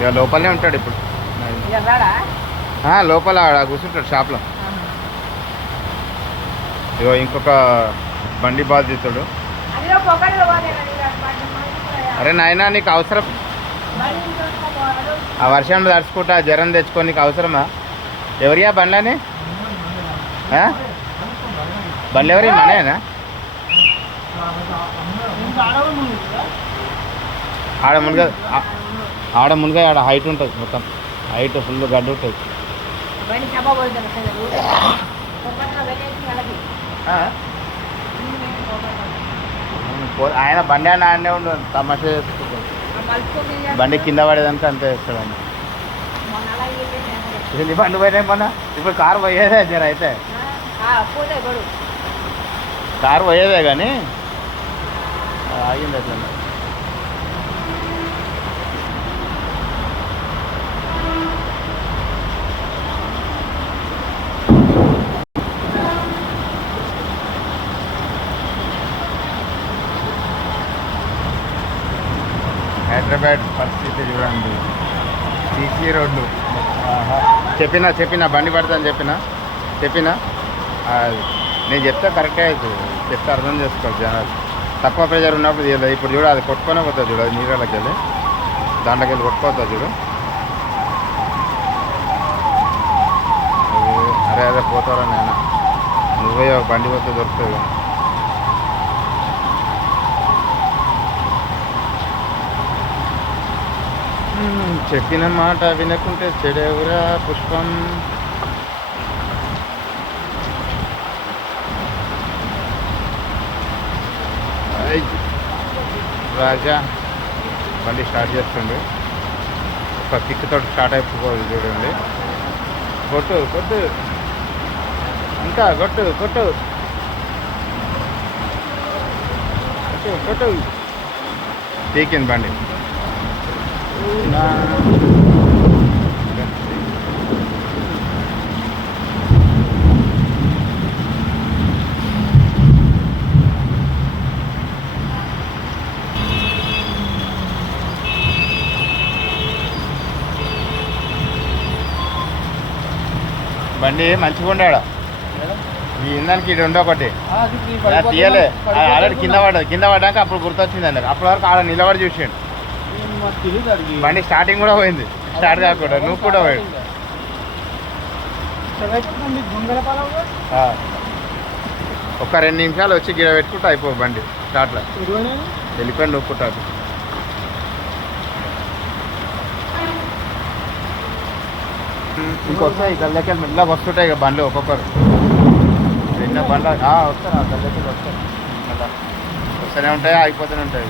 ఇక లోపలనే ఉంటాడు ఇప్పుడు. లోపల కూర్చుంటాడు షాప్లో. ఇగో ఇంకొక బండి బాధితుడు. అరే నాయనా నీకు అవసరం? ఆ వర్షంలో తడుచుకుంటా జ్వరం తెచ్చుకొని నీకు అవసరమా? ఎవరియా బండ్లని? బండ్లు ఎవరి మనయేనా? ఆడ మునిగా ఆడ హైట్ ఉంటుంది, మొత్తం హైట్ ఫుల్ గడ్డ ఉంటుంది. ఆయన బండి అని ఆడనే ఉండు, తమాషా చేసుకుంటాడు. బండి కింద పడేదానికి అంతే వేస్తాడు. ఇది బండి పోయినాయి మొన్న. ఇప్పుడు కారు పోయేదే జర అయితే, కారు పోయేదే కానీ ఆగింది అట్లా. హైదరాబాద్ పరిస్థితి చూడండి. సీసీ రోడ్లు చెప్పినా బండి పడతాను చెప్పినా నేను చెప్తే కరెక్టే అవుతుంది. చెప్తే అర్థం చేసుకోవాలి జనాలు. తక్కువ ప్రెజర్ ఉన్నప్పుడు తీయలేదు. ఇప్పుడు చూడు అది కొట్టుకొనే పోతుంది చూడు, అది నీళ్ళకి వెళ్ళి దాంట్లోకి వెళ్ళి కొట్టుకోతుంది చూడు. అరే పోతారా నాయన, నువ్వే బండి పోతే దొరుకుతుంది. చెప్పిన మాట వినకుంటే చెడేవురా పుష్పం. రాజా బండి స్టార్ట్ చేస్తుండే, ఒక కిక్తో స్టార్ట్ అయిపోతుంది చూడండి. కొట్టు ఇంకా కొట్టు పీకింది బండి. బండి మంచిగా ఉండాడు. ఈ ఇందానికి ఇది ఉండే ఒకటి తీయలే, ఆల్రెడీ కింద పడ్డాక అప్పుడు గుర్తొచ్చిందండి. అప్పటి వరకు ఆడ నిలబడి చూసాడు. బండి స్టార్టింగ్ కూడా పోయింది, స్టార్ట్ కాకుండా నువ్వు కూడా పోయాడు. ఒక 2 నిమిషాలు వచ్చి గిడ పెట్టుకుంటూ అయిపో బండి స్టార్ట్లో వెళ్ళిపోయి నొక్కుంటాడు. ఇంకొస్తాయి గల్లెక్కలు మెల్లగా వస్తుంటాయి ఇక బండ్లు ఒక్కొక్కరు. చిన్న బండ్లు వస్తారు, ఆ గల్లెక్కలు వస్తాయి, వస్తూనే ఉంటాయి, ఆగిపోతూనే ఉంటాయి.